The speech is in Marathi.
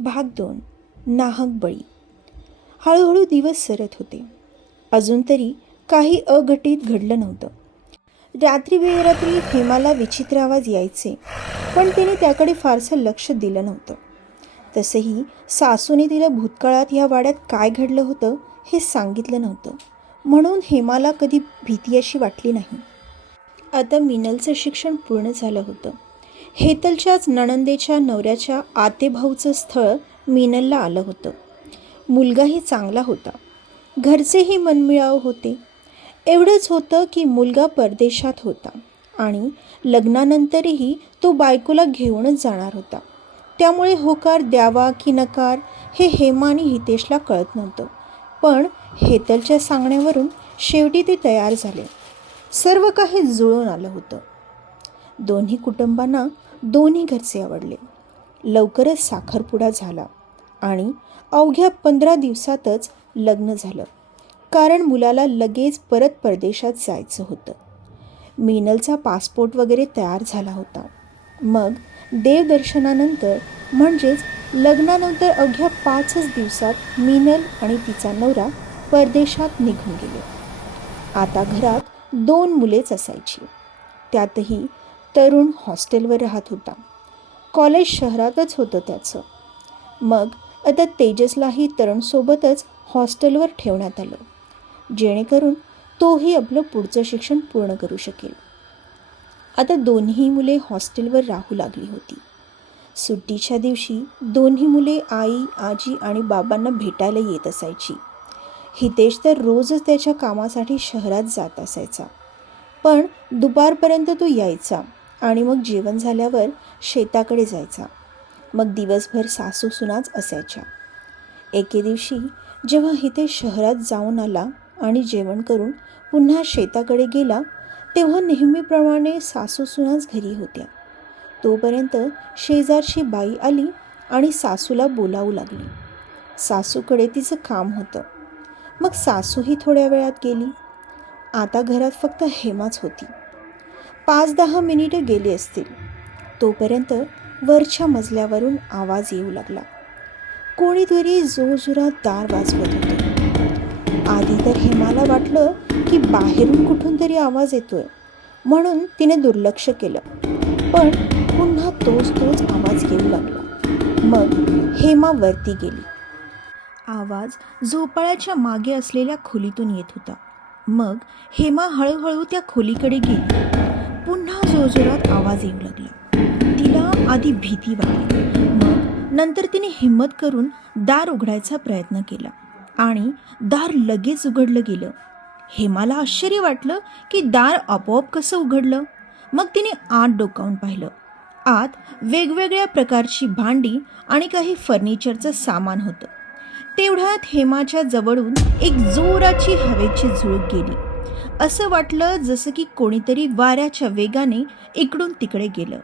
भाग 2 नाहक बळी. हळूहळू दिवस सरत होते. अजून तरी काही अघटित घडलं नव्हतं. रात्री बेरात्री हेमाला विचित्र आवाज यायचे, पण तिने त्याकडे फारसं लक्ष दिलं नव्हतं. तसंही सासूने तिला भूतकाळात ह्या वाड्यात काय घडलं होतं हे सांगितलं नव्हतं, म्हणून हेमाला कधी भीती अशी वाटली नाही. आता मिनलचं शिक्षण पूर्ण झालं होतं. हेतलच्याच नणंदेच्या नवऱ्याच्या आतेभाऊचं स्थळ मिनलला आलं होतं. मुलगाही चांगला होता, घरचेही मनमिळाऊ होते. एवढंच होतं की मुलगा परदेशात होता आणि लग्नानंतरही तो बायकोला घेऊनच जाणार होता. त्यामुळे होकार द्यावा की नकार हे हेमा आणि हितेशला कळत नव्हतं. पण हेतलच्या सांगण्यावरून शेवटी ते तयार झाले. सर्व काही जुळून आलं होतं. दोन्ही कुटुंबांना दोन्ही घरचे आवडले. लवकरच साखरपुडा झाला आणि अवघ्या 15 दिवसातच लग्न झालं, कारण मुलाला लगेच परत परदेशात जायचं होतं. मिनलचा पासपोर्ट वगैरे तयार झाला होता. मग देवदर्शनानंतर म्हणजेच लग्नानंतर अवघ्या 5च दिवसात मिनल आणि तिचा नवरा परदेशात निघून गेले. आता घरात 2 मुलेच असायची. त्यातही तरुण हॉस्टेलवर राहत होता. कॉलेज शहरातच होतं त्याचं. मग आता तेजसलाही तरुणसोबतच हॉस्टेलवर ठेवण्यात आलं, जेणेकरून तोही आपलं पुढचं शिक्षण पूर्ण करू शकेल. आता दोन्ही मुले हॉस्टेलवर राहू लागली होती. सुट्टीच्या दिवशी दोन्ही मुले आई, आजी आणि बाबांना भेटायला येत असायची. हितेश तर रोजच त्याच्या कामासाठी शहरात जात असायचा, पण दुपारपर्यंत तो यायचा आणि मग जेवण झाल्यावर शेताकडे जायचा. मग दिवसभर सासू सुनाच असायच्या. एके दिवशी जेव्हा हितेश शहरात जाऊन आला आणि जेवण करून पुन्हा शेताकडे गेला, तेव्हा नेहमीप्रमाणे सासू सुनाच घरी होत्या. तोपर्यंत शेजारची बाई आली आणि सासूला बोलावू लागली. सासूकडे तिचं काम होतं. मग सासूही थोड्या वेळात गेली. आता घरात फक्त हेमाच होती. 5-10 मिनिटं गेली असतील. तोपर्यंत वरच्या मजल्यावरून आवाज येऊ लागला. कोणीतरी जोरजोरात दार वाजवत होतं. आधी तर हेमाला वाटलं की बाहेरून कुठून तरी आवाज येतोय, म्हणून तिने दुर्लक्ष केलं. पण पुन्हा तोच आवाज येऊ लागला. मग हेमा वरती गेली. आवाज झोपाळ्याच्या मागे असलेल्या खोलीतून येत होता. मग हेमा हळूहळू त्या खोलीकडे गेली. पुन्हा जोरजोरात आवाज येऊ लागला. तिला आधी भीती वाटली, मग नंतर तिने हिम्मत करून दार उघडायचा प्रयत्न केला आणि दार लगेच उघडलं गेलं. हेमाला आश्चर्य वाटलं की दार आपोआप कसं उघडलं. मग तिने आत डोकावून पाहिलं. आत वेगवेगळ्या प्रकारची भांडी आणि काही फर्निचरचं सामान होतं. तेवढ्यात हेमाच्या जवळून एक जोराची हवेची झुळूक गेली. असं वाटलं जसं की कोणीतरी वाऱ्याच्या वेगाने इकडून तिकडे गेलं.